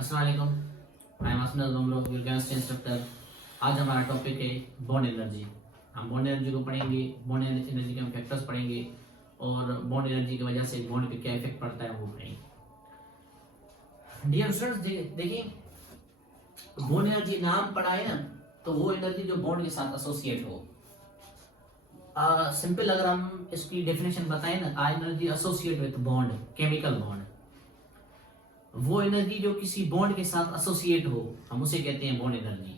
अस्सलाम वालेकुम। I am Asnad Bamro, your chemistry instructor. आज हमारा टॉपिक है बॉन्ड एनर्जी। हम बॉन्ड एनर्जी को पढ़ेंगे, बॉन्ड एनर्जी के हम फैक्टर्स पढ़ेंगे और बॉन्ड एनर्जी की वजह से बॉन्ड पे क्या इफेक्ट पड़ता है वो पढ़ेंगे। डियर स्टूडेंट्स, देखिए बॉन्ड एनर्जी नाम पढ़ा है ना, तो वो एनर्जी जो बॉन्ड के साथ एसोसिएट हो। सिंपल अगर हम इसकी डेफिनेशन बताएं ना, energy associate with bond, chemical bond, वो एनर्जी जो किसी बॉन्ड के साथ एसोसिएट हो हम उसे कहते हैं बॉन्ड एनर्जी।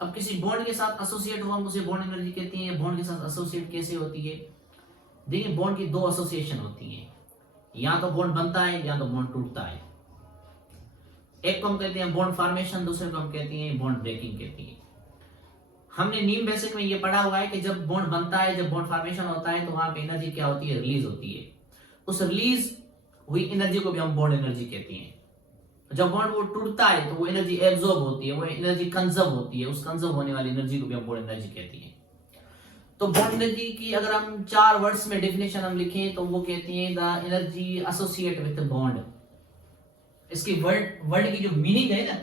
अब किसी बॉन्ड के साथ एसोसिएट हो हम उसे बॉन्ड एनर्जी कहते हैं। बॉन्ड के साथ एसोसिएट कैसे होती है? देखिए बॉन्ड की दो एसोसिएशन होती है, या तो बॉन्ड बनता है या तो बॉन्ड टूटता है। एक को हम कहते हैं बॉन्ड फॉर्मेशन, दूसरे को हम कहते हैं बॉन्ड ब्रेकिंग कहती है। हमने नीम बेसिक में ये पढ़ा हुआ है कि जब बॉन्ड बनता है, जब बॉन्ड फॉर्मेशन होता है तो वहां पे एनर्जी क्या होती है? रिलीज होती है। उस रिलीज हुई एनर्जी को भी हम बॉन्ड एनर्जी कहते हैं। जब बॉन्ड वो टूटता है तो वो एनर्जी एब्जॉर्ब होती है, वो एनर्जी कंजर्व होती है। उस कंजर्व होने वाली एनर्जी को भी हम बॉन्ड एनर्जी कहते हैं। तो बॉन्ड एनर्जी की अगर हम 4 वर्ड्स में डेफिनेशन हम लिखें तो वो कहते हैं the energy associate with bond. इसकी वर्ड की जो मीनिंग है ना,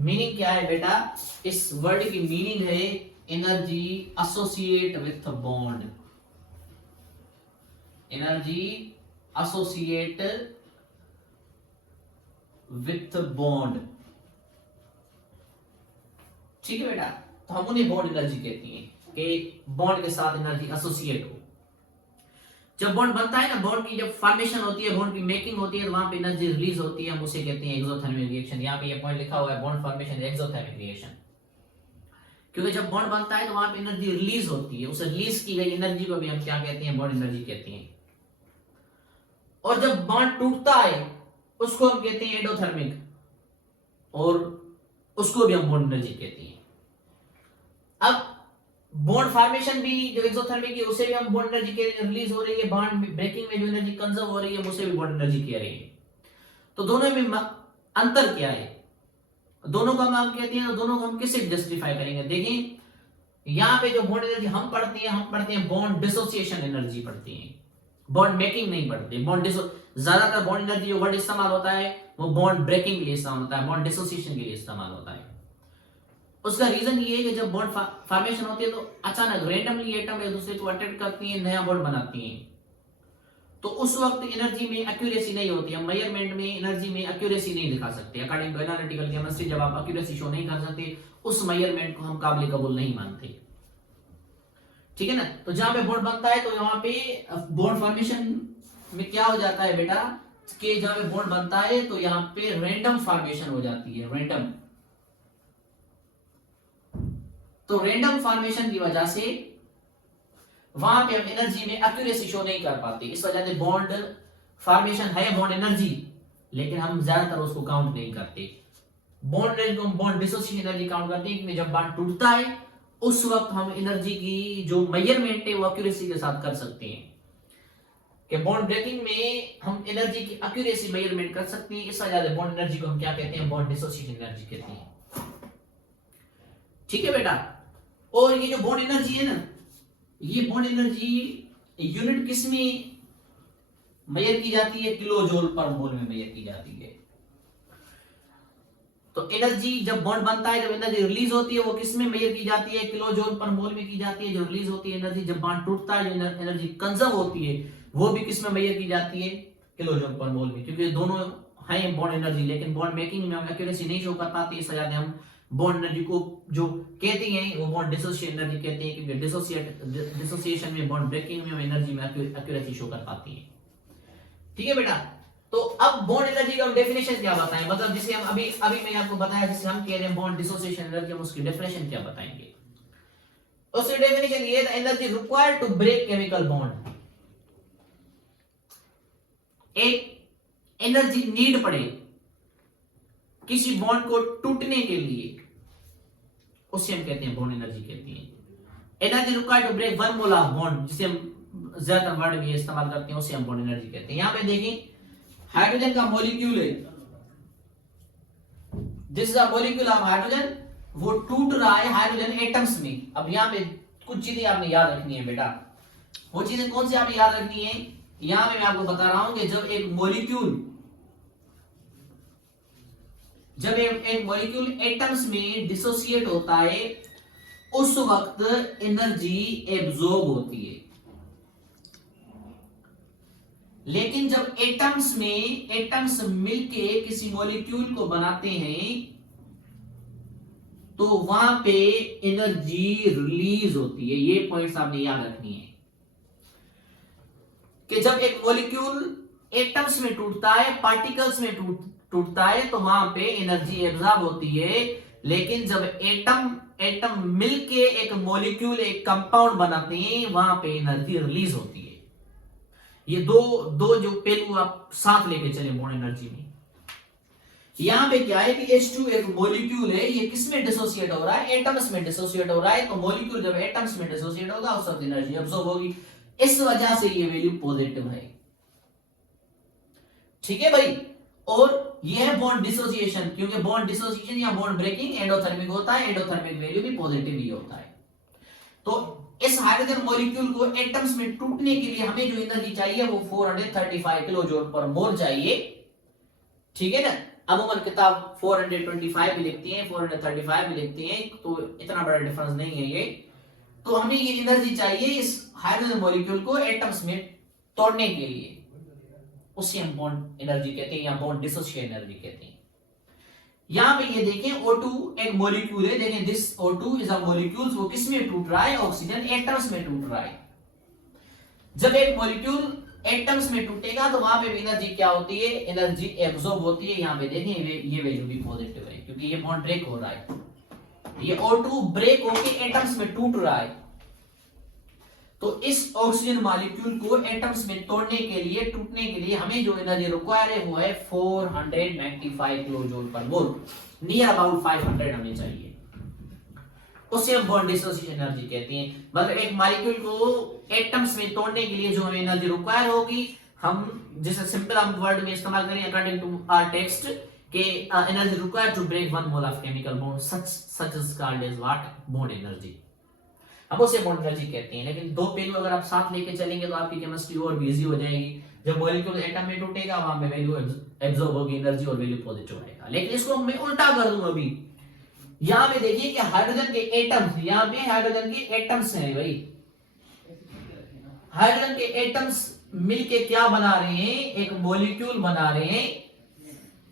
मीनिंग क्या है बेटा? इस वर्ड की मीनिंग है energy associate with bond. Energy associate with bond, ठीक है बेटा। तो हम उन्हें बॉन्ड एनर्जी कहती हैं कि बॉन्ड के साथ एनर्जी एसोसिएट हो। जब बॉन्ड बनता है ना, बॉन्ड की जब फॉर्मेशन होती है, बॉन्ड की मेकिंग होती है, तो वहां पे एनर्जी रिलीज होती है, हम उसे कहते हैं एक्सोथर्मिक रिएक्शन। यहाँ पे ये पॉइंट लिखा हुआ है, बॉन्ड फॉर्मेशन एक्सोथर्मिक रिएक्शन। क्योंकि जब बॉन्ड बनता है तो वहां पे एनर्जी रिलीज होती है, उसे रिलीज की गई एनर्जी को भी हम क्या कहते हैं? बॉन्ड एनर्जी कहते हैं। और जब बॉन्ड टूटता है उसको हम कहते हैं एंडोथर्मिक, और उसको भी हम बॉन्ड एनर्जी कहते हैं। अब बॉन्ड फॉर्मेशन भी जो एक्सोथर्मिक है उसे भी हम बॉन्ड एनर्जी कह रहे हैं, रिलीज हो रही है। बॉन्ड ब्रेकिंग में जो एनर्जी कंजर्व हो रही है उसे भी बॉन्ड एनर्जी कह रहे हैं। तो दोनों में अंतर क्या है? दोनों को हम कहते हैं, तो दोनों को हम किससे जस्टिफाई करेंगे? देखिए यहाँ पे जो बॉन्ड एनर्जी हम पढ़ते हैं बॉन्ड डिसोसिएशन एनर्जी पढ़ते हैं, बॉन्ड मेकिंग नहीं पढ़ते। ज्यादातर बॉन्ड एनर्जी जो वर्ड इस्तेमाल होता है वो बॉन्ड ब्रेकिंग के लिए इस्तेमाल होता है, बॉन्ड डिसोसिएशन के लिए इस्तेमाल होता है। उसका रीजन ये है कि जब बॉन्ड फॉर्मेशन होती है तो अचानक रैंडमली एटम एक दूसरे को अट्रैक्ट करती हैं, नया बॉन्ड बनाती हैं। तो उस वक्त एनर्जी में एक्यूरेसी नहीं होती। हम मेजरमेंट में एनर्जी में एक्यूरेसी नहीं दिखा सकते। अकॉर्डिंग टू एनालिटिकल केमिस्ट्री जब आप एक्यूरेसी शो नहीं कर सकते, उस मेजरमेंट को हम काबिल कबूल नहीं मानते, ठीक है ना। तो जहां पे बॉन्ड बनता है तो वहां पे बॉन्ड फॉर्मेशन में क्या हो जाता है बेटा कि जहां पे बॉन्ड बनता है तो यहाँ पे रैंडम फॉर्मेशन हो जाती है, रैंडम। तो रैंडम फॉर्मेशन की वजह से वहां पे हम एनर्जी में एक्यूरेसी शो नहीं कर पाते। इस वजह से बॉन्ड फॉर्मेशन है बॉन्ड एनर्जी, लेकिन हम ज्यादातर उसको काउंट नहीं करते। बॉन्ड एनर्जी को हम बॉन्ड डिसोसिएशन एनर्जी काउंट करते हैं, क्योंकि जब बॉन्ड टूटता है उस वक्त हम एनर्जी की जो मेजरमेंट है वो एक्यूरेसी के साथ कर सकते हैं। कि बॉन्ड ब्रेकिंग में हम एनर्जी की एक्यूरेसी मेजरमेंट कर सकते हैं। इस वजह से बॉन्ड एनर्जी को हम क्या कहते हैं? बॉन्ड डिसोसिएशन एनर्जी कहते हैं, ठीक है बेटा। और ये जो बॉन्ड एनर्जी है ना, ये बॉन्ड एनर्जी यूनिट किस में मेजर की जाती है? किलो जूल पर मोल में मेजर की जाती है। तो एनर्जी जब बॉन्ड बनता है, जब एनर्जी रिलीज होती है वो किस में मेजर की जाती है? किलो जूल पर मोल में की जाती है जो रिलीज होती है एनर्जी। जब बॉन्ड टूटता है जो एनर्जी कंजर्व होती है वो भी किस में मेजर की जाती है? किलो जूल पर मोल में। क्योंकि दोनों हैं बॉन्ड एनर्जी, लेकिन बॉन्ड मेकिंग में हम एक्यूरेसी नहीं शो कर पाते। इस वजह से हम बॉन्ड एनर्जी को जो कहते हैं वो बॉन्ड डिसोसिएशन एनर्जी कहते हैं, क्योंकि डिसोसिएशन में, बॉन्ड ब्रेकिंग में हम एनर्जी में एक्यूरेसी शो कर पाती है, ठीक है बेटा। तो अब बॉन्ड एनर्जी का डेफिनेशन क्या बताएं? मतलब जिसे हम अभी मैं आपको बताया, जिसे हम कह रहे हैं बॉन्ड डिसोसिएशन एनर्जी, हम उसकी डेफिनेशन क्या बताएंगे? उसकी डेफिनेशन ये है, energy required to break chemical bond. एक एनर्जी नीड पड़े किसी बॉन्ड को टूटने के लिए, उसे हम कहते हैं बॉन्ड एनर्जी कहते हैं। Energy required to break one mole of bond, जिसे हम ज्यादातर वर्ड में इस्तेमाल करते हैं, उसे हम बॉन्ड एनर्जी कहते हैं। यहां पे देखिए हाइड्रोजन का मॉलिक्यूल है, this is a molecule of hydrogen, वो टूट रहा है हाइड्रोजन एटम्स में। अब यहां पे कुछ चीजें आपने याद रखनी है बेटा। वो चीजें कौन सी आपने याद रखनी है? यहां पे मैं आपको बता रहा हूं कि जब एक मॉलिक्यूल जब एक मॉलिक्यूल एटम्स में डिसोसिएट होता है उस वक्त एनर्जी एब्जॉर्ब होती है, लेकिन जब एटम्स मिलके किसी मॉलिक्यूल को बनाते हैं तो वहां पे एनर्जी रिलीज होती है। ये पॉइंट्स आपने याद रखनी है कि जब एक मॉलिक्यूल एटम्स में टूटता है, पार्टिकल्स में टूटता है तो वहां पे एनर्जी एब्जॉर्ब होती है, लेकिन जब एटम मिलके एक मॉलिक्यूल एक कंपाउंड बनाते हैं वहां पे एनर्जी रिलीज होती है। ये दो जो पहलू आप साथ लेके चले बॉन्ड एनर्जी में। यहां पे क्या है कि H2 एक मॉलिक्यूल है, ये किसमें डिसोसिएट हो रहा है? एटम्स में डिसोसिएट हो रहा है। तो मॉलिक्यूल जब एटम्स में डिसोसिएट होगा उस वक्त एनर्जी अब्सॉर्ब होगी, इस वजह से ये वैल्यू पॉजिटिव है। ठीक है भाई। और ये है बॉन्ड डिसोसिएशन, क्योंकि बॉन्ड डिसोसिएशन या बॉन्ड ब्रेकिंग एंडोथर्मिक होता है, एंडोथर्मिक वैल्यू भी पॉजिटिव ही होता है। तो इस हाइड्रोजन मॉलिक्यूल को एटम्स में टूटने के लिए हमें जो एनर्जी चाहिए वो 435 किलो जूल पर मोल चाहिए। ठीक है ना। अमूमन किताब 425 भी लिखती है, 435 भी लिखती है, तो इतना बड़ा डिफरेंस नहीं है ये। तो हमें ये एनर्जी चाहिए इस हाइड्रोजन मॉलिक्यूल को एटम्स में तोड़ने के लिए, उसे हम बॉन्ड एनर्जी कहते हैं या बॉन्ड डिसोसिएशन एनर्जी कहते हैं। यहां पे ये देखें O2 एक मॉलिक्यूल है, देखें this O2 is a molecule, वो किस में टूट रहा है? ऑक्सीजन एटम्स में टूट रहा है। जब एक मॉलिक्यूल एटम्स में टूटेगा तो वहां पे एनर्जी क्या होती है? एनर्जी एब्जॉर्ब होती है। यहां पे देखें ये वैल्यू भी पॉजिटिव है, क्योंकि ये बॉन्ड ब्रेक हो रहा है, ये O2 ब्रेक होके एटम्स में टूट रहा है। तो इस ऑक्सीजन मॉलिक्यूल को एटम्स में तोड़ने के लिए, टूटने के लिए हमें जो एनर्जी रिक्वायर है वो है 495 किलो जूल पर मोल, नियर अबाउट 500 हमें चाहिए। उसे हम बॉन्ड डिसोसिएशन एनर्जी कहते हैं। मतलब एक मॉलिक्यूल को एटम्स में तोड़ने के लिए जो हमें एनर्जी रिक्वायर होगी, हम जैसे सिंपल हम वर्ड में इस्तेमाल करें अकॉर्डिंग टू आवर टेक्स्ट के energy required to break one mole of chemical bond such is called as what? Bond energy. हम उसे बॉन्ड एनर्जी कहते हैं। लेकिन दो पहलू अगर आप साथ लेके चलेंगे तो आपकी केमिस्ट्री और भी इजी हो जाएगी। जब मॉलिक्यूल एटम में टूटेगा वहां पे वैल्यू एब्जॉर्ब होगी एनर्जी और वैल्यू पॉजिटिव आएगा। लेकिन इसको मैं उल्टा कर दूं अभी। यहां पे देखिए कि हाइड्रोजन के एटम्स, यहां पे हाइड्रोजन के एटम्स हैं भाई, हाइड्रोजन के एटम्स मिलके क्या बना रहे हैं? एक मॉलिक्यूल बना रहे हैं।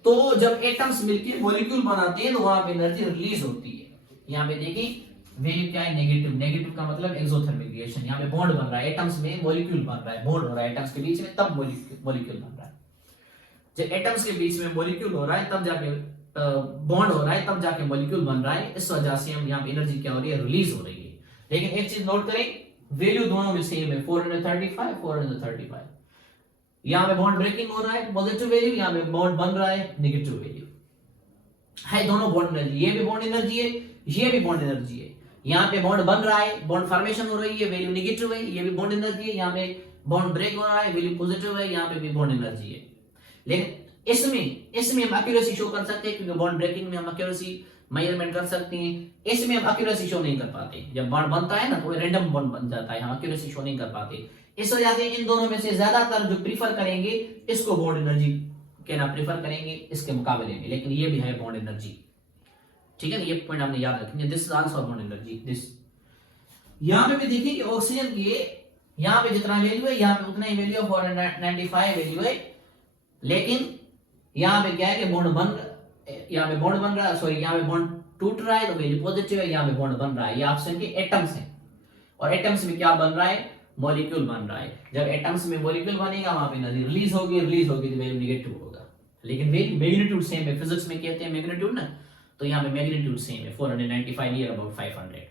तो जब एटम्स मिलके मॉलिक्यूल बनाते हैं तो वहां पे एनर्जी रिलीज होती है। यहां पे देखिए वैल्यू क्या है? नेगेटिव। नेगेटिव का मतलब एक्सोथर्मिक रिएक्शन। यहाँ पे बॉन्ड बन रहा है, एटम्स में मॉलिक्यूल बन रहा है, बॉन्ड हो रहा है एटम्स के बीच में, तब मॉलिक्यूल बन रहा है। जब एटम्स के बीच में मॉलिक्यूल हो रहा है तब जाके बॉन्ड हो रहा है, तब जाके मॉलिक्यूल बन रहा है। इस वजह से हम यहाँ पे एनर्जी क्या हो रही है? रिलीज हो रही है। लेकिन एक चीज नोट करें, वैल्यू दोनों में सेम है, 435 435। यहाँ पे बॉन्ड ब्रेकिंग हो रहा है, पॉजिटिव वैल्यू, यहाँ पे बॉन्ड बन रहा है, नेगेटिव वैल्यू है। दोनों बॉन्ड एनर्जी, ये भी बॉन्ड एनर्जी है, ये भी बॉन्ड एनर्जी है। यहाँ पे बॉन्ड बन रहा है, बॉन्ड फॉर्मेशन हो रही है, वैल्यू नेगेटिव है, ये भी बॉन्ड एनर्जी है। यहाँ पे बॉन्ड ब्रेक हो रहा है, वैल्यू पॉजिटिव है, यहाँ पे भी बॉन्ड एनर्जी है। लेकिन इसमें हम एक्यूरेसी शो कर सकते हैं, क्योंकि बॉन्ड ब्रेकिंग में हम एक्यूरेसी मेजरमेंट कर सकते हैं। इसमें हम एक्यूरेसी शो नहीं कर पाते। जब बॉन्ड बनता है ना तो रैंडम बॉन्ड बन जाता है, हम एक्यूरेसी शो नहीं कर पाते। इस वजह से इन दोनों में से ज्यादातर जो प्रीफर करेंगे इसको बॉन्ड एनर्जी कहना प्रीफर करेंगे इसके मुकाबले में। लेकिन ये भी है बॉन्ड एनर्जी, ठीक है ना। ये पॉइंट हमने याद रखेंगे, this is also bond energy. This यहां पे भी देखिए कि ऑक्सीजन की यहां पे जितना वैल्यू है यहां पे उतना ही वैल्यू है, 495 वैल्यू है। लेकिन यहां पे क्या है कि बॉन्ड बन, यहां पे बॉन्ड बन रहा है, सॉरी यहां पे बॉन्ड टूट रहा है तो वैल्यू पॉजिटिव है, यहां पे बॉन्ड बन रहा है। ये ऑक्सीजन के एटम्स हैं और एटम्स में क्या बन रहा है? मॉलिक्यूल बन रहा है। जब एटम्स में मॉलिक्यूल बनेगा वहां पे एनर्जी रिलीज होगी तो वैल्यू नेगेटिव होगा। लेकिन वैल्यू मैग्नीट्यूड सेम है, फिजिक्स में कहते हैं मैग्नीट्यूड ना, तो यहाँ पे मैग्नीट्यूड सेम है, 495 नियर अबाउट 500,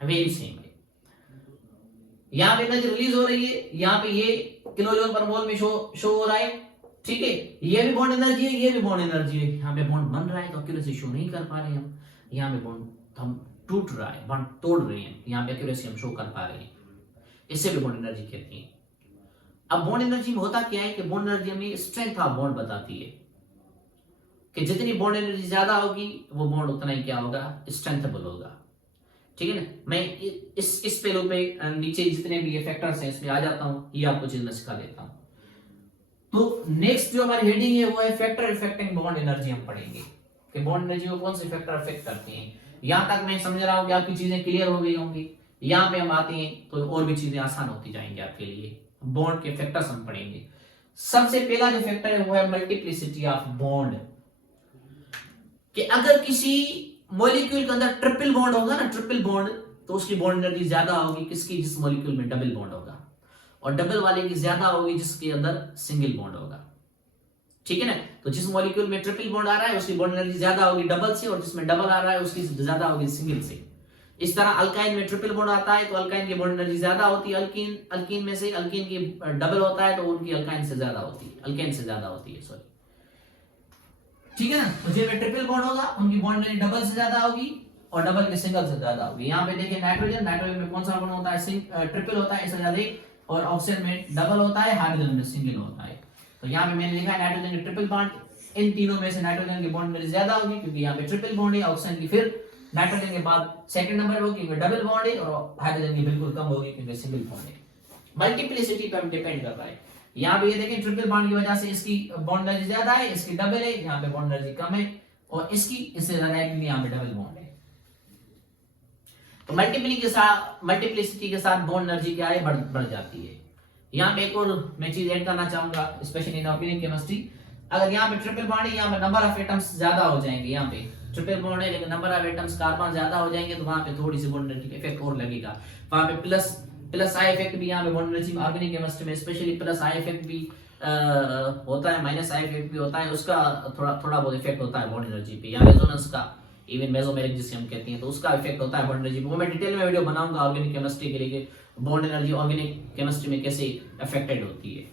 वैल्यू सेम है। यहाँ पे एनर्जी रिलीज हो रही है, यहाँ पे ये किलो जूल पर मोल में शो हो रहा है, ठीक है। ये भी बॉन्ड एनर्जी है, ये भी बॉन्ड एनर्जी है। यहाँ पे बॉन्ड बन रहा है तो एक्यूरेसी शो नहीं कर पा रहे हम। यहाँ पे बॉन्ड हम टूट रहा है, बॉन्ड तोड़ रहे हैं, यहाँ पे एक्यूरेसी हम शो कर पा रहे हैं, इससे भी बॉन्ड एनर्जी कहती है। अब बॉन्ड एनर्जी में होता क्या है कि बॉन्ड एनर्जी हमें स्ट्रेंथ ऑफ बॉन्ड बताती है कि जितनी बॉन्ड एनर्जी ज्यादा होगी वो बॉन्ड उतना ही क्या होगा? स्ट्रेंथेबल होगा, ठीक है ना। मैं इस पहलू पे नीचे जितने भी ये फैक्टर्स हैं इसमें आ जाता हूँ, ये आपको चीज मैं सिखा देता हूँ। तो नेक्स्ट जो हमारी हेडिंग है वो है फैक्टर इफेक्टिंग बॉन्ड एनर्जी हम पढ़ेंगे। कि बॉन्ड एनर्जी को कौन से फैक्टर अफेक्ट करते हैं। यहां तक मैं समझ रहा हूं कि आपकी चीजें क्लियर हो गई होंगी। यहाँ पे हम आते हैं तो और भी चीजें आसान होती जाएंगी आपके लिए। बॉन्ड के फैक्टर्स हम पढ़ेंगे। सबसे पहला जो फैक्टर है वो है मल्टीप्लिसिटी ऑफ बॉन्ड, कि अगर किसी मॉलिक्यूल के अंदर ट्रिपल बॉन्ड होगा ना, ट्रिपल बॉन्ड, तो उसकी बॉन्ड एनर्जी ज्यादा होगी किसकी, जिस मॉलिक्यूल में डबल बॉन्ड होगा, और डबल वाले की ज्यादा होगी जिसके अंदर सिंगल बॉन्ड होगा। ठीक है ना। तो जिस मॉलिक्यूल में ट्रिपल बॉन्ड आ रहा है उसकी बॉन्ड एनर्जी ज्यादा होगी डबल से, और जिसमें डबल आ रहा है उसकी ज्यादा होगी सिंगल से। इस तरह अल्काइन में ट्रिपल बॉन्ड आता है तो अल्काइन की बॉन्ड एनर्जी ज्यादा होती है अल्कीन में से, अल्कीन की डबल होता है तो उनकी अल्काइन से ज्यादा होती है, अल्केन से ज्यादा होती है, सॉरी। ठीक है ना। तो जिनमें ट्रिपल बॉन्ड होगा उनकी बॉन्ड एनर्जी डबल से ज्यादा होगी और डबल के सिंगल से ज्यादा होगी। यहाँ पे देखिए नाइट्रोजन में कौन सा बॉन्ड होता है, ट्रिपल होता है, इससे ज्यादा, और ऑक्सीजन में डबल होता है, हाइड्रोजन में सिंगल होता है। तो यहाँ पे मैंने लिखा है नाइट्रोजन के ट्रिपल बॉन्ड, इन तीनों में से नाइट्रोजन की बॉन्ड एनर्जी ज्यादा होगी क्योंकि यहाँ पे ट्रिपल बॉन्ड है, ऑक्सीजन की फिर नाइट्रोजन के बाद सेकंड नंबर होगी क्योंकि डबल बॉन्ड है, और हाइड्रोजन की बिल्कुल कम होगी क्योंकि सिंगल बॉन्ड है। मल्टीप्लिसिटी पे डिपेंड कर रहा है। यहाँ पे ये देखें ट्रिपल बॉन्ड की वजह से इसकी बॉन्ड एनर्जी ज्यादा है, इसकी डबल है, यहाँ पे बॉन्ड एनर्जी कम है, और इसकी इससे ज्यादा है क्योंकि यहाँ पे डबल बॉन्ड है। तो मल्टीप्लिसिटी के साथ बॉन्ड एनर्जी क्या है, बढ़ जाती है। यहाँ पे एक और मैं चीज ऐड करना चाहूंगा, स्पेशली इन ऑर्गेनिक केमिस्ट्री। अगर यहाँ पे ट्रिपल बॉन्ड है, यहाँ पे नंबर ऑफ एटम्स ज्यादा हो जाएंगे, यहाँ पे ट्रिपल बॉन्ड है लेकिन नंबर ऑफ एटम्स कार्बन ज्यादा हो जाएंगे, तो वहां पे थोड़ी सी बॉन्ड एनर्जी इफेक्ट और लगेगा। वहां पे प्लस आई इफेक्ट भी यहाँ पे बॉन्ड एनर्जी ऑर्गेनिक केमिस्ट्री में स्पेशली प्लस आई इफेक्ट भी होता है, माइनस आई इफेक्ट भी होता है, उसका थोड़ा बहुत इफेक्ट होता है बॉन्ड एनर्जी पे, या रेजोनेंस का, इवन मेसोमेरिक जिसे हम कहते हैं, तो उसका इफेक्ट होता है बॉन्ड एनर्जी पे। वो मैं डिटेल में वीडियो बनाऊंगा ऑर्गेनिक केमिस्ट्री के लिए, बॉन्ड एनर्जी ऑर्गेनिक केमिस्ट्री में कैसे अफेक्टेड होती है।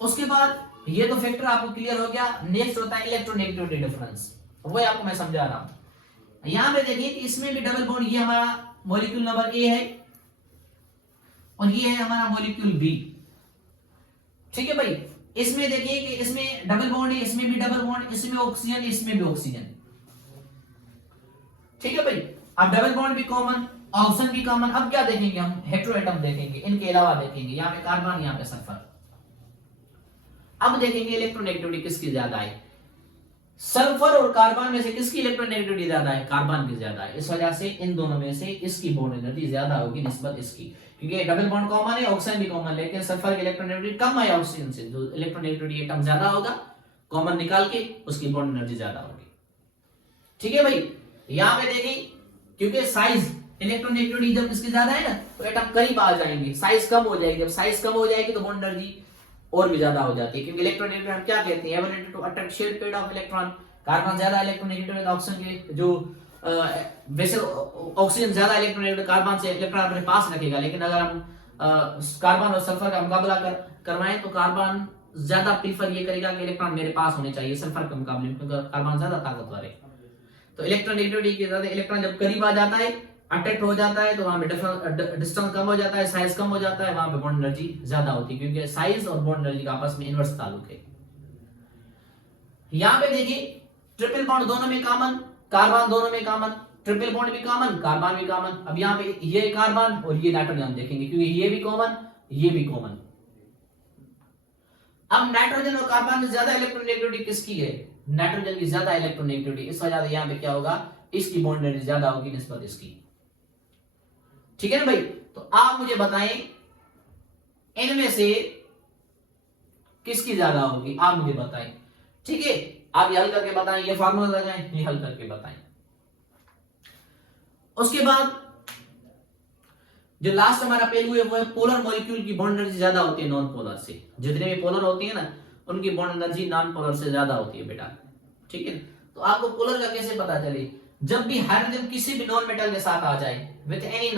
उसके बाद ये तो फैक्टर आपको क्लियर हो गया। नेक्स्ट होता है इलेक्ट्रोनेगेटिविटी डिफरेंस, वो आपको मैं समझा रहा हूं। यहां पे देखिए कि इसमें भी डबल बॉन्ड, ये हमारा मॉलिक्यूल नंबर ए है और ये है हमारा मॉलिक्यूल बी। ठीक है भाई। इसमें देखिए कि इसमें डबल बॉन्ड है, इसमें भी डबल बॉन्ड, इसमें ऑक्सीजन, इसमें भी ऑक्सीजन। ठीक है भाई। अब डबल बॉन्ड भी कॉमन, ऑक्सीजन भी कॉमन। अब क्या देखेंगे हम, हेटेरोएटम देखेंगे, इनके अलावा देखेंगे यहाँ पे कार्बन, यहाँ पे सल्फर। अब देखेंगे इलेक्ट्रोनेगेटिविटी किसकी ज्यादा है। सल्फर और कार्बन में से किसकी इलेक्ट्रोनेगेटिविटी ज्यादा है, कार्बन की ज्यादा है। इस वजह से इन दोनों में से इसकी बॉन्ड एनर्जी ज्यादा होगी निस्बत इसकी, क्योंकि डबल बॉन्ड कॉमन है, ऑक्सीजन भी कॉमन, लेकिन सल्फर की इलेक्ट्रोनेगेटिविटी कम है ऑक्सीजन से, जो इलेक्ट्रोनेगेटिविटी एटम ज्यादा होगा, कॉमन निकाल के उसकी बॉन्ड एनर्जी ज्यादा होगी। ठीक है भाई। यहां पे देखें क्योंकि साइज इलेक्ट्रोनेगेटिविटी जब इसकी ज्यादा है ना तो एटम करीब आ जाएंगे, साइज कम हो जाएगी। जब साइज कम हो जाएगी तो बॉन्ड एनर्जी और भी ज्यादा हो जाती है, क्योंकि इलेक्ट्रोनेगेटिव हम क्या कहते हैं, ability to attract shared pair of electron. Carbon ज्यादा इलेक्ट्रोनेगेटिव है ऑक्सीजन के, जो वैसे ऑक्सीजन ज्यादा इलेक्ट्रोनेगेटिव कार्बन से इलेक्ट्रॉन अपने पास रखेगा, लेकिन अगर हम कार्बन और सल्फर का मुकाबला करवाएं तो कार्बन ज्यादा प्रीफर ये करेगा कि इलेक्ट्रॉन मेरे पास होने चाहिए सल्फर के मुकाबले में, क्योंकि कार्बन ज्यादा ताकतवर है। तो इलेक्ट्रोनेगेटिविटी के ज्यादा इलेक्ट्रॉन जब करीब आ जाता है, अट्रैक्ट हो जाता है, तो वहां पे डिस्टेंस कम हो जाता है, साइज कम हो जाता है, वहां पे बॉन्ड एनर्जी ज्यादा होती है, क्योंकि साइज और बॉन्ड एनर्जी का आपस में इनवर्स ताल्लुक है। यहां पे देखिए ट्रिपल बॉन्ड दोनों में कॉमन, कार्बन दोनों में कॉमन, ट्रिपल बॉन्ड भी कॉमन, कार्बन भी कॉमन। अब यहाँ पे ये कार्बन और ये नाइट्रोजन देखेंगे, क्योंकि ये भी कॉमन, ये भी कॉमन। अब नाइट्रोजन और कार्बन में ज्यादा इलेक्ट्रोनेगेटिविटी किसकी है, नाइट्रोजन की ज्यादा इलेक्ट्रोनेगेटिविटी। इस वजह से यहाँ पे क्या होगा, इसकी बॉन्ड एनर्जी ज्यादा होगी निस्बत इसकी। ठीक है ना भाई। तो आप मुझे बताएं इनमें से किसकी ज्यादा होगी, आप मुझे बताएं। ठीक है, आप ये हल करके बताएं, ये फार्मूला लगाएं, ये हल करके बताएं। उसके बाद जो लास्ट हमारा पहलू है वो है पोलर मॉलिक्यूल की बॉन्ड एनर्जी ज्यादा होती है नॉन पोलर से। जितने भी पोलर होती है ना उनकी बॉन्ड एनर्जी नॉन पोलर से ज्यादा होती है बेटा। ठीक है। तो आपको पोलर का कैसे पता चले, जब भी हाइड्रोजन किसी भी नॉन मेटल के साथ आ जाए, विद एनी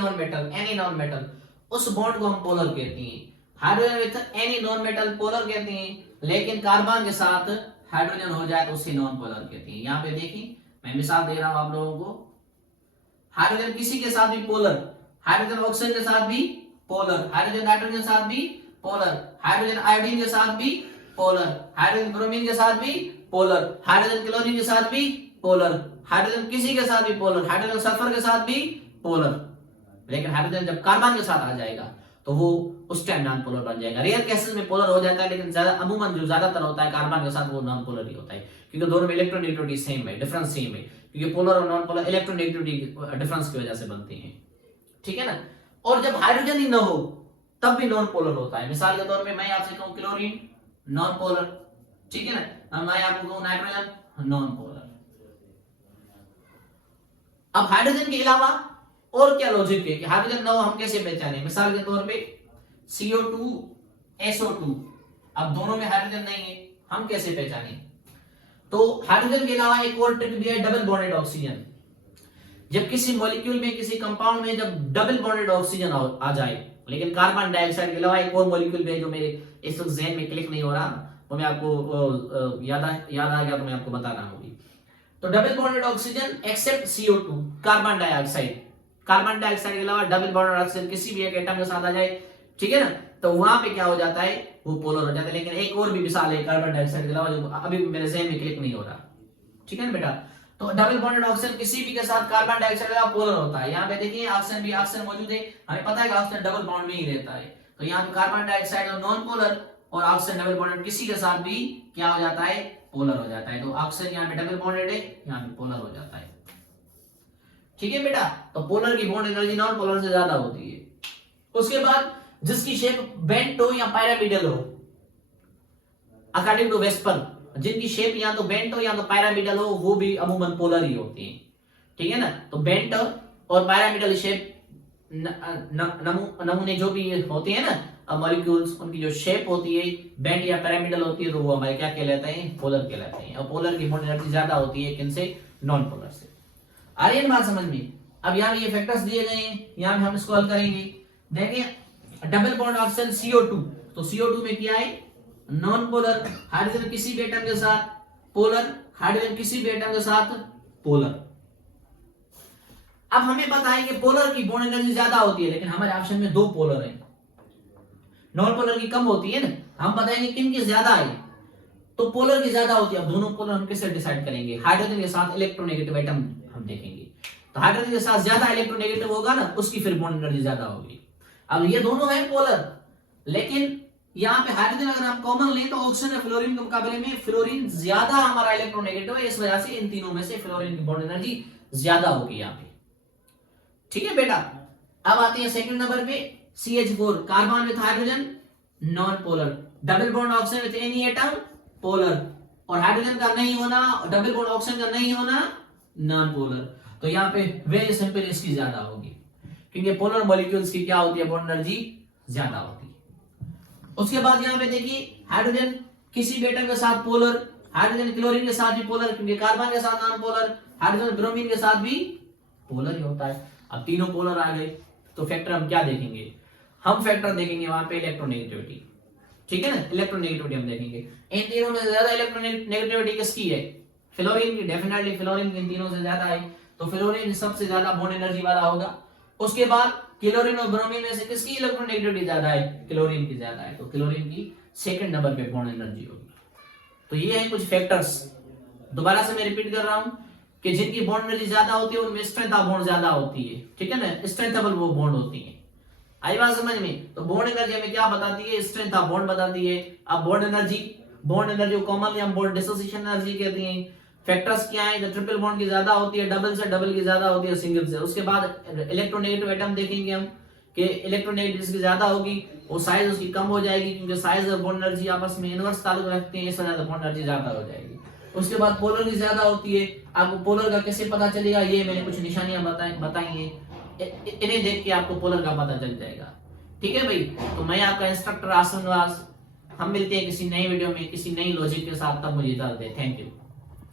नॉन मेटल, उस बॉन्ड को हम पोलर कहते हैं। Hydrogen with any non metal polar कहते हैं, लेकिन कार्बन के साथ हाइड्रोजन हो जाए तो उसे नॉन पोलर कहते हैं। यहाँ पे देखिए मैं मिसाल दे रहा हूं आप लोगों को, हाइड्रोजन किसी के साथ भी पोलर, हाइड्रोजन ऑक्सीजन के साथ भी पोलर, हाइड्रोजन नाइट्रोजन के साथ भी पोलर, हाइड्रोजन आयोडीन के साथ भी पोलर, हाइड्रोजन ब्रोमीन के साथ भी पोलर, हाइड्रोजन क्लोरीन के साथ भी पोलर, हाइड्रोजन किसी के साथ भी पोलर, हाइड्रोजन सल्फर के साथ भी पोलर। लेकिन हाइड्रोजन जब कार्बन के साथ आ जाएगा तो वो उस टाइम नॉन पोलर बन जाएगा। रेयर केसेस में पोलर हो जाता है, लेकिन ज्यादा अमूमन जो ज्यादातर होता है कार्बन के साथ वो नॉन पोलर ही होता है, क्योंकि दोनों में इलेक्ट्रोनेगेटिविटी सेम है, डिफरेंस सेम है, क्योंकि पोलर और नॉन पोलर इलेक्ट्रोनेगेटिविटी डिफरेंस की वजह से बनते हैं, ठीक है ना। और जब हाइड्रोजन ही न हो तब भी नॉन पोलर होता है। मिसाल के तौर पे मैं आपसे कहूं क्लोरीन नॉन पोलर, ठीक है ना, मैं आपको कहूं नाइट्रोजन नॉन पोलर। अब हाइड्रोजन के अलावा और क्या लॉजिक है कि हाइड्रोजन न हो हम कैसे पहचाने। मिसाल के तौर पे CO2 SO2, अब दोनों में हाइड्रोजन नहीं है, हम कैसे पहचाने। तो हाइड्रोजन के अलावा एक और ट्रिक भी है, डबल बॉन्डेड ऑक्सीजन। जब किसी मॉलिक्यूल में किसी कंपाउंड में जब डबल बॉन्डेड ऑक्सीजन आ जाए, लेकिन कार्बन डाइऑक्साइड के अलावा एक और मॉलिक्यूल भी है जो मेरे इस वक्त ज़हन में क्लिक नहीं हो रहा, वो मैं आपको याद आ गया तो मैं आपको बता रहा हूँ। तो double bonded oxygen except CO2 carbon dioxide, carbon dioxide के अलावा डबल बॉन्डेड ऑक्सीजन किसी भी एक एटम के साथ आ जाए, ठीक है ना, तो वहां पे क्या हो जाता है, वो पोलर हो जाता है। लेकिन एक और भी मिसाल है कार्बन डाइऑक्साइड के अलावा जो अभी मेरे ज़हन में क्लिक नहीं हो रहा, ठीक है ना बेटा। तो डबल बॉन्डेड ऑक्सीजन किसी भी के साथ कार्बन डाइऑक्साइड का पोलर होता है। यहाँ पे देखिए ऑक्सीजन भी ऑक्सीजन मौजूद है, हमें पता है कि ऑक्सीजन डबल बॉन्ड में ही रहता है, तो यहाँ पे कार्बन डाइऑक्साइड और नॉन पोलर और ऑक्सीजन डबल बॉन्डेड किसी के साथ भी क्या हो जाता है, पोलर हो जाता है। तो ऑक्सीजन यहाँ पे डबल बॉन्डेड है, यहाँ पे पोलर हो जाता है, ठीक है बेटा। तो पोलर की बॉन्ड एनर्जी नॉन पोलर से ज्यादा होती है। उसके बाद जिसकी शेप बेंट हो या पिरामिडल हो, अकॉर्डिंग टू वेस्पर, जिनकी शेप या तो बेंट हो या तो पिरामिडल हो, वो भी अमूमन पोलर ही होती है, ठीक है ना। तो बेंट और पिरामिडल शेप नमूने जो भी होते हैं ना मॉलिक्यूल्स, उनकी जो शेप होती है बेंट या पिरामिडल होती है, तो वो हमारे क्या कहलाते हैं, पोलर कहलाते हैं। और पोलर की बॉन्ड एनर्जी ज्यादा होती है किनसे, नॉन पोलर से। आ रही है बात समझ में। अब यहाँ ये फैक्टर्स दिए गए हैं, यहाँ हम इसको हल करेंगे। देखिए डबल बॉन्ड ऑक्सीजन CO2, तो CO2 में क्या है, नॉन पोलर, हाइड्रोजन किसी भी एटम के साथ पोलर, हाइड्रोजन किसी भी एटम के साथ पोलर। अब हमें पता है कि पोलर की बॉन्ड एनर्जी ज्यादा होती है, लेकिन हमारे ऑप्शन में दो पोलर हैं, नॉन पोलर की कम होती है ना। हम बताएंगे किन की ज्यादा है, तो पोलर की ज्यादा होती है। अब दोनों पोलर हम कैसे डिसाइड करेंगे, हाइड्रोजन के साथ इलेक्ट्रोनेगेटिव एटम हम देखेंगे, तो हाइड्रोजन के साथ ज्यादा इलेक्ट्रोनेगेटिव होगा ना, उसकी फिर बॉन्ड एनर्जी ज्यादा होगी। अब ये दोनों है पोलर, लेकिन यहाँ पे हाइड्रोजन अगर हम कॉमन लें तो ऑक्सीजन और फ्लोरीन के मुकाबले में फ्लोरीन ज्यादा हमारा इलेक्ट्रोनेगेटिव है, इस वजह से इन तीनों में से फ्लोरीन की बॉन्ड एनर्जी ज्यादा होगी यहाँ पे, ठीक है बेटा। अब आते हैं सेकंड नंबर पे, CH4 carbon with hydrogen non polar, double bond oxygen with any atom polar, और हाइड्रोजन का नहीं होना, डबल बॉन्ड ऑक्सीजन का नहीं होना नॉन पोलर। तो यहाँ पे वेरी सिंपल इसकी ज्यादा होगी, क्योंकि पोलर मॉलिक्यूल्स की क्या होती है, बॉन्ड एनर्जी ज्यादा होती है। उसके बाद यहाँ पे देखिए हाइड्रोजन किसी भी एटम के साथ पोलर, हाइड्रोजन क्लोरीन के साथ भी पोलर, क्योंकि कार्बन के साथ नॉन पोलर, हाइड्रोजन ब्रोमीन के साथ भी पोलर ही होता है। अब तीनों पोलर आ गए, तो फैक्टर हम क्या देखेंगे, हम फैक्टर देखेंगे वहां पे इलेक्ट्रोनेगेटिविटी, ठीक है ना, इलेक्ट्रोनेगेटिविटी हम देखेंगे। इन तीनों में ज्यादा इलेक्ट्रोनेगेटिविटी किसकी है, फ्लोरीन की, डेफिनेटली फ्लोरीन इन तीनों से ज्यादा है, तो फ्लोरीन सबसे ज्यादा बॉन्ड एनर्जी वाला होगा। उसके बाद क्लोरीन और ब्रोमीन में से किसकी इलेक्ट्रोनेगेटिविटी ज्यादा है, क्लोरीन की ज्यादा है, तो क्लोरीन की सेकंड नंबर पे बॉन्ड एनर्जी होगी। तो ये है कुछ फैक्टर्स, दोबारा से मैं रिपीट कर रहा हूं कि जिनकी बॉन्ड एनर्जी ज्यादा होती है उनमें स्ट्रेंथ ऑफ बॉन्ड ज्यादा होती है, ठीक है ना, स्ट्रेंथेबल वो बॉन्ड होती है। आई बात समझ में। तो बॉन्ड एनर्जी हमें क्या बताती है, स्ट्रेंथ ऑफ बॉन्ड बताती है। अब बॉन्ड एनर्जी को कॉमनली हम बॉन्ड डिसोसिएशन एनर्जी कहते हैं। फैक्टर्स क्या है, ट्रिपल बॉन्ड की ज्यादा होती है, डबल से डबल की ज्यादा होती है, सिंगल से। उसके बाद इलेक्ट्रोनेगेटिव एटम देखेंगे हम कि इलेक्ट्रोनेगेटिव जिसकी ज्यादा होगी वो साइज उसकी कम हो जाएगी, क्योंकि साइज और बॉन्ड एनर्जी आपस में इनवर्स ताल्लुक रखते हैं, इस वजह से बॉन्ड एनर्जी ज्यादा हो जाएगी। उसके बाद पोलर की ज्यादा होती है। आपको पोलर का कैसे पता चलेगा, ये मैंने कुछ निशानियां बताई हैं, इन्हें देख के आपको पोलर का पता चल जाएगा, ठीक है भाई। तो मैं आपका इंस्ट्रक्टर आसन नवाज, हम मिलते हैं किसी नई वीडियो में किसी नई लॉजिक के साथ, तब मुझे इजाजत दें। Thank you.